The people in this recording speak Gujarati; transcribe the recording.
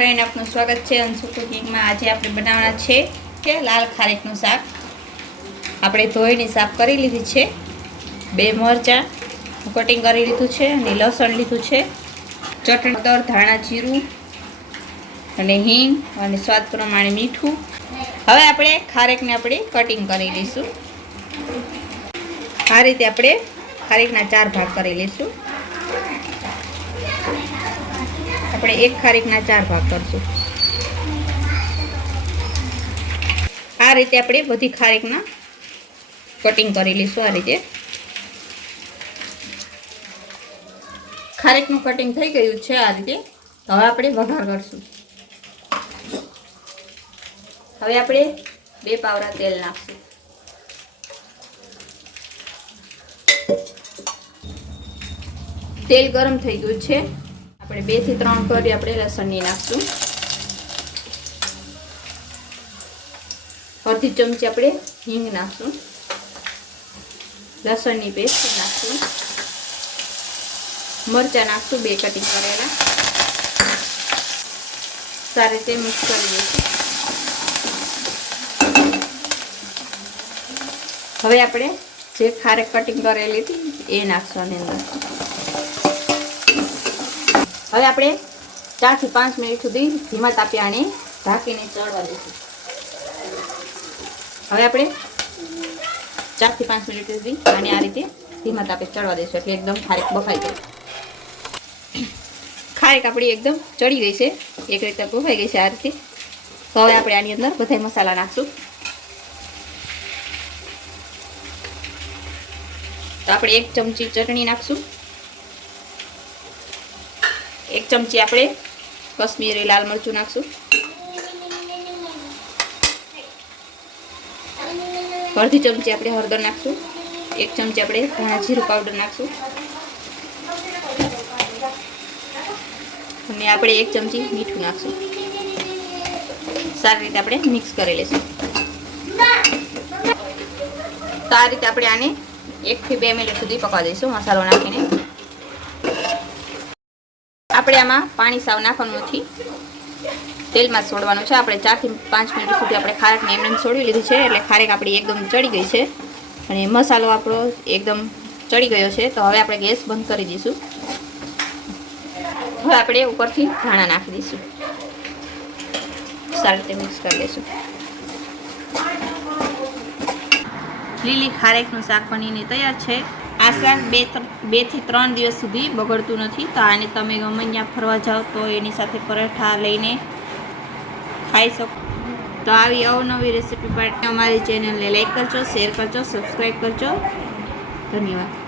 ફ્રેન્ડ, આપનું સ્વાગત છે અંશુ કુકિંગમાં। આજે આપણે બનાવવાના છે લાલ ખારેકનું શાક। આપણે ધોઈને સાફ કરી લીધી છે। 2 મરચાં કટિંગ કરી લીધું છે અને લસણ લીધું છે, ચટણી, હળદર, ધાણા, જીરું અને હિંગ અને સ્વાદ પ્રમાણે મીઠું। હવે આપણે ખારેકને કટિંગ કરી લઈશું। આ રીતે આપણે ખારેકના 4 ભાગ કરી લઈશું। આપણે એક ખારેકના 4 ભાગ કરશું। આ રીતે આપણે બધી ખારેકના કટિંગ કરી લઈશું। આ રીતે ખારેકનું કટિંગ થઈ ગયું છે। આ રીતે હવે આપણે વઘાર કરશું। હવે આપણે 2 પાવડા તેલ નાખશું। તેલ ગરમ થઈ ગયું છે। આપણે 2 થી 3 કળી આપણે લસણની નાખશું। અડધી ચમચી આપણે હિંગ નાખશું। લસણની પેસ્ટ નાખશું। મરચાં નાખશું 2 કટિંગ કરેલા। સારી રીતે મિક્સ કરી દઈશું। હવે આપણે જે ખારેક કટિંગ કરેલી હતી એ નાખશું આની અંદર। હવે આપણે 4 થી 5 મિનિટ સુધી ધીમા તાપે આને ઢાંકીને ચડવા દઈશું। હવે આપણે 4 થી 5 મિનિટ સુધી આને આ રીતે ધીમા તાપે ચડવા દઈશું, એટલે એકદમ ખારેક બફાઈ જાય। ખારેક આપણી એકદમ ચડી ગઈ છે, એક રીતે બફાઈ ગઈ છે આ રીતે। તો હવે આપણે આની અંદર બધા મસાલા નાખશું। તો આપણે 1 ચમચી ચટણી નાખશું। 1 ચમચી આપણે કશ્મીરી લાલ મરચું નાખશું। અડધી ચમચી આપણે હળદર નાખશું। 1 ચમચી આપણે ધાણા જીરું પાવડર નાખશું અને આપણે 1 ચમચી મીઠું નાખશું। સારી રીતે આપણે મિક્સ કરી લઈશું। તો આ રીતે આપણે આને 1 થી 2 મિનિટ સુધી પકવા દઈશું મસાલો નાખીને। આપણે આમાં પાણી સાવ નાખવાનું નથી, તેલમાં છોડવાનું છે। આપણે 4 થી 5 મિનિટ સુધી આપણે ખારેકને એમને છોડી લીધી છે, એટલે ખારેક આપણી એકદમ ચડી ગઈ છે અને મસાલો આપણો એકદમ ચડી ગયો છે। તો હવે આપણે ગેસ બંધ કરી દઈશું। હવે આપણે ઉપરથી ધાણા નાખી દઈશું। સારી રીતે મિક્સ કરી દઈશું। લીલી ખારેકનું શાક બનીને તૈયાર છે। આ શાક 2 થી 3 દિવસ સુધી બગડતું નથી। તો આને તમે ગમે ત્યાં ફરવા જાઓ તો એની સાથે પરાઠા લઈને ખાઈ શકો। તો આવી અવનવી રેસીપી માટે અમારી ચેનલને લાઈક કરજો, શેર કરજો, સબસ્ક્રાઈબ કરજો। ધન્યવાદ।